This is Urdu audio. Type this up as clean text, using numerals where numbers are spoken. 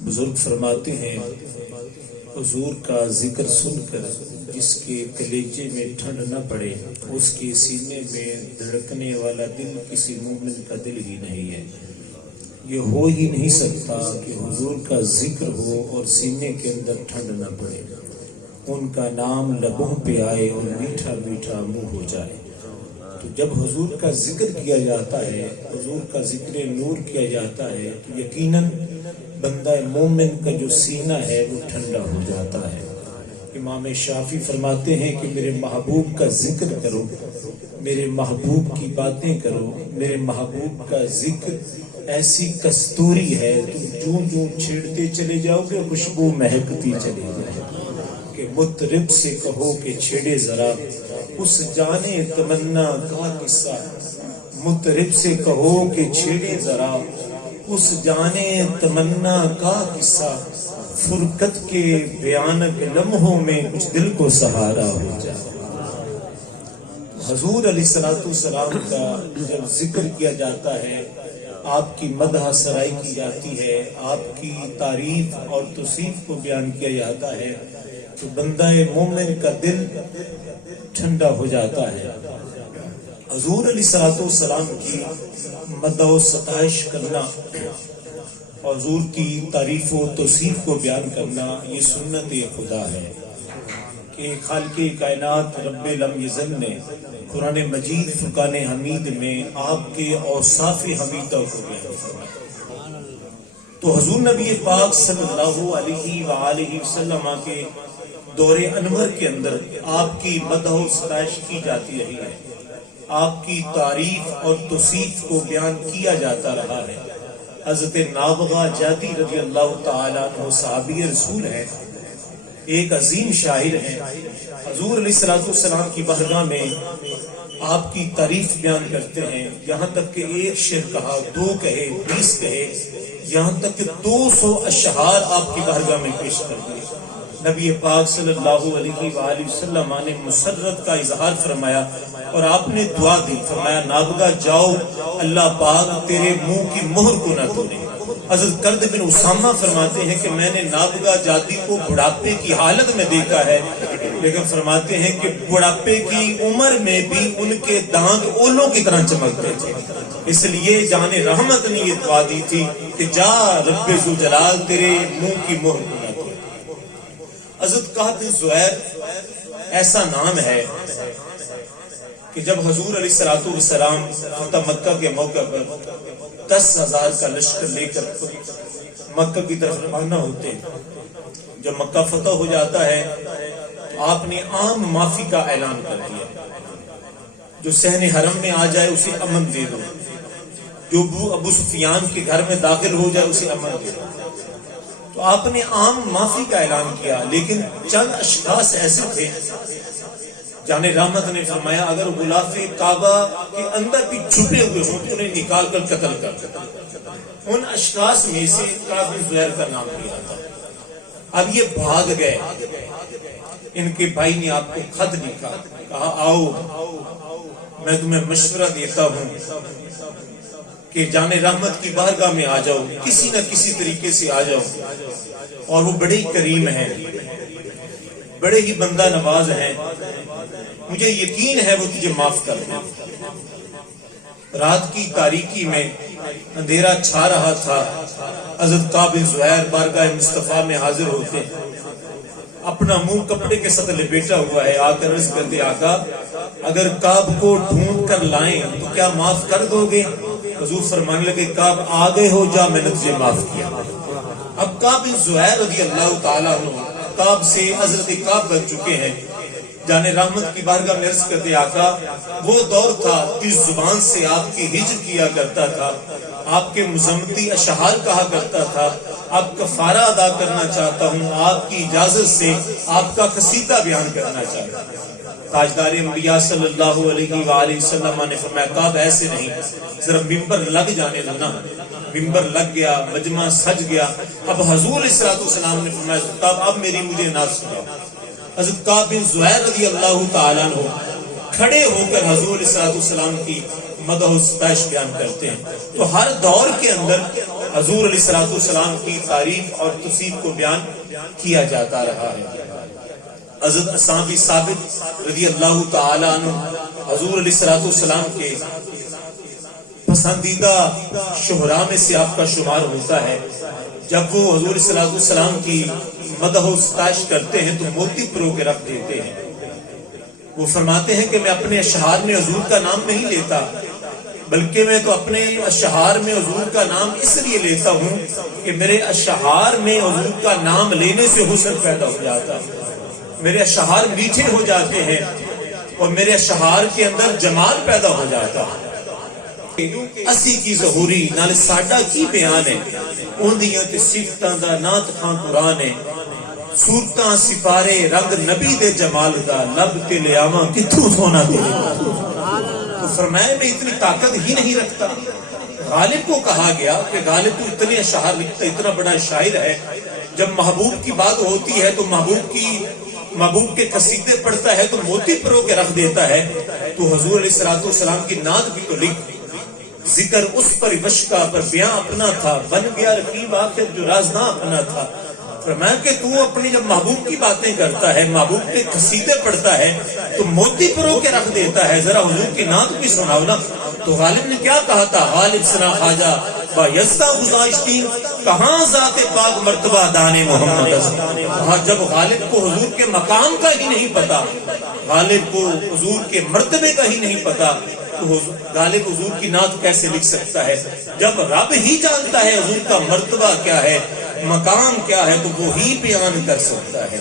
بزرگ فرماتے ہیں حضور کا ذکر سن کر جس کے کلیجے میں ٹھنڈ نہ پڑے اس کے سینے میں دھڑکنے والا دل کسی مومن کا دل ہی نہیں ہے۔ یہ ہو ہی نہیں سکتا کہ حضور کا ذکر ہو اور سینے کے اندر ٹھنڈ نہ پڑے، ان کا نام لبوں پہ آئے اور میٹھا میٹھا منہ ہو جائے۔ تو جب حضور کا ذکر کیا جاتا ہے، حضور کا ذکر نور کیا جاتا ہے، تو یقیناً بندہ مومن کا جو سینہ ہے وہ ٹھنڈا ہو جاتا ہے۔ امام شافعی فرماتے ہیں کہ میرے محبوب کا ذکر کرو، میرے محبوب کی باتیں کرو، میرے محبوب کا ذکر ایسی کستوری ہے، تم جوں جوں چھیڑتے چلے جاؤ گے خوشبو مہکتی چلی جائے کہ مطرب سے کہو کہ چھیڑے ذرا اس جانے تمنا کا قصہ، مطرب سے کہو کہ چھیڑے ذرا اس جانے تمنا کا قصہ، فرقت کے بیانک لمحوں میں کچھ دل کو سہارا ہو جائے۔ حضور علیہ السلام کا جب ذکر کیا جاتا ہے، آپ کی مدح سرائی کی جاتی ہے، آپ کی تعریف اور توصیف کو بیان کیا جاتا ہے، تو بندہ مومن کا دل ٹھنڈا ہو جاتا ہے۔ حضور علیہ السلام کی مدح و ستائش کرنا، حضور کی تعریف و توصیف کو بیان کرنا، یہ سنت خدا ہے کہ خالق کائنات رب لم یزل نے قرآن مجید فرقان حمید میں آپ کے اوصاف حمیدہ کو بیان فرمایا۔ تو حضور نبی پاک صلی اللہ علیہ وآلہ وسلم کے دور انور کے اندر آپ کی مدح و ستائش کی جاتی رہی ہے، آپ کی تعریف اور توصیف کو بیان کیا جاتا رہا ہے۔ حضرت نابغہ جادی رضی اللہ تعالیٰ عنہ صحابی رسول ہے، ایک عظیم شاعر ہیں، حضور علیہ السلام کی بارگاہ میں آپ کی تعریف بیان کرتے ہیں، یہاں تک کہ ایک شعر کہا، 2 کہے، 20 کہے، یہاں تک کہ 200 اشعار آپ کی بارگاہ میں پیش کر دیے۔ نبی پاک صلی اللہ علیہ وآلہ وسلم نے مسرت کا اظہار فرمایا اور آپ نے دعا دی، فرمایا نابغہ جاؤ، اللہ پاک تیرے منہ کی مہر کو نہ توڑے۔ حضرت کرد بن اسامہ فرماتے ہیں کہ میں نے نابغہ جادی کو بڑھاپے کی حالت میں دیکھا ہے، لیکن فرماتے ہیں کہ بڑھاپے کی عمر میں بھی ان کے دانت اولوں کی طرح چمکتے تھے۔ اس لیے جان رحمت نے یہ دعا دی تھی کہ جا رب ذوالجلال تیرے منہ کی مہر کو نہ توڑے۔ حضرت کعب بن زہیر ایسا نام ہے کہ جب حضور علیہ السلام فتح مکہ کے موقع پر 10,000 کا لشکر لے کر مکہ کی طرف روانہ ہوتے ہیں، جب مکہ فتح ہو جاتا ہے تو آپ نے عام معافی کا اعلان کر دیا، جو صحن حرم میں آ جائے اسے امن دے دو، جو ابو سفیان کے گھر میں داخل ہو جائے اسے امن دے دو۔ تو آپ نے عام معافی کا اعلان کیا، لیکن چند اشخاص ایسے تھے، جان رحمت نے فرمایا اگر غلاف کعبہ کے اندر بھی چھپے ہوئے ہوں تو انہیں نکال کر قتل کر۔ ان اشخاص میں سے کعب بن زہیر کا نام لیا تھا۔ اب یہ بھاگ گئے، ان کے بھائی نے آپ کو خط لکھا، کہا آؤ میں تمہیں مشورہ دیتا ہوں کہ جان رحمت کی بارگاہ میں آ جاؤ، کسی نہ کسی طریقے سے آ جاؤ، اور وہ بڑے ہی کریم ہیں، بڑے ہی بندہ نواز ہیں، مجھے یقین ہے وہ تجھے معاف کر دیں۔ رات کی تاریکی میں اندھیرا چھا رہا تھا، حضرت کعب بن زہیر بارگاہ مصطفیٰ میں حاضر ہوتے، اپنا منہ کپڑے کے ساتھ لپیٹا ہوا ہے، آ کر عرض کرتے آقا اگر کعب کو ڈھونڈ کر لائیں تو کیا معاف کر دو گے؟ حضور فرمانے لگے کعب آ گئے ہو، جا میں نے تجھے معاف کیا۔ اب کعب بن زہیر رضی اللہ تعالیٰ عنہ کعب سے حضرت کعب بن چکے ہیں، جان رحمت کی بارگاہ میں عرض کرتے آقا وہ دور تھا جس زبان سے آپ کی ہجر کیا کرتا تھا، آپ کے مذمتی اشعار کہا کرتا تھا، آپ کفارہ ادا کرنا چاہتا ہوں، آپ کی اجازت سے آپ کا قصیدہ بیان کرنا چاہتا ہوں۔ تاجدار انبیاء صلی اللہ علیہ وآلہ وسلم نے فرمایا کعب ایسے نہیں، ذرا ممبر لگ جانے دینا۔ ممبر لگ گیا، مجمع سج گیا۔ اب حضور علیہ السلام نے فرمایا کعب اب میری مجھے نہ سناؤ۔ حضرت کعب بن زہیر رضی اللہ تعالیٰ عنہ کھڑے ہو کر حضور علیہ السلام کی مدح و ستائش بیان کرتے ہیں۔ تو ہر دور کے اندر حضور علیہ الصلوۃ والسلام کی تعریف اور توصیف کو بیان کیا جاتا رہا ہے۔ حضرت صحابی ثابت رضی اللہ تعالی عنہ حضور علیہ الصلوۃ والسلام کے پسندیدہ شہراء میں سے آپ کا شمار ہوتا ہے۔ جب وہ حضور علیہ الصلوۃ والسلام کی مدح و ستائش کرتے ہیں تو موتی پرو کے رکھ دیتے ہیں۔ وہ فرماتے ہیں کہ میں اپنے اشعار میں حضور کا نام نہیں لیتا، بلکہ میں تو اپنے اشعار میں حضور کا نام اس لیے لیتا ہوں کہ میرے اشعار میں حضور کا نام لینے سے حسن پیدا ہو جاتا ہے، میرے اشعار میٹھے ہو جاتے ہیں اور میرے اشعار کے اندر جمال پیدا ہو جاتا ہے۔ اسی کی ظہوری نال ساڈا کی بیان ہے، اوندیاں تے صفتاں دا نعت خاں قرآن ہے، صورتاں سپارے رنگ نبی دے جمال دا، لب تے لیاواں کتھوں سونا دے۔ تو فرمایا میں اتنی طاقت ہی نہیں رکھتا۔ غالب کو کہا گیا کہ غالب تو اتنے اشعار لکھتا، اتنا بڑا شاعر ہے، جب محبوب کی بات ہوتی ہے تو محبوب کے قصیدے پڑھتا ہے تو موتی پرو کے رکھ دیتا ہے، تو حضور علیہ الصلوۃ والسلام کی نعت بھی تو لکھ، ذکر اس پر وشکا پر بیاں اپنا تھا، بن گیا رقیب آخر جو رازداں اپنا تھا۔ فرمایا کہ تو اپنی جب محبوب کی باتیں کرتا ہے، محبوب کے قصیدے پڑھتا ہے تو موتی پرو کے رکھ دیتا ہے، ذرا حضور کی نعت بھی سناؤ نا۔ تو غالب نے کیا کہا تھا؟ غالب سنا خواجہ با یزدہ گزاشتی، کہاں ذات پاک مرتبہ دانے محمد کہا۔ جب غالب کو حضور کے مقام کا ہی نہیں پتا، غالب کو حضور کے مرتبے کا ہی نہیں پتا، تو غالب حضور کی نعت کیسے لکھ سکتا ہے؟ جب رب ہی جانتا ہے حضور کا مرتبہ کیا ہے، مقام کیا ہے، تو وہی بیان کر سکتا ہے۔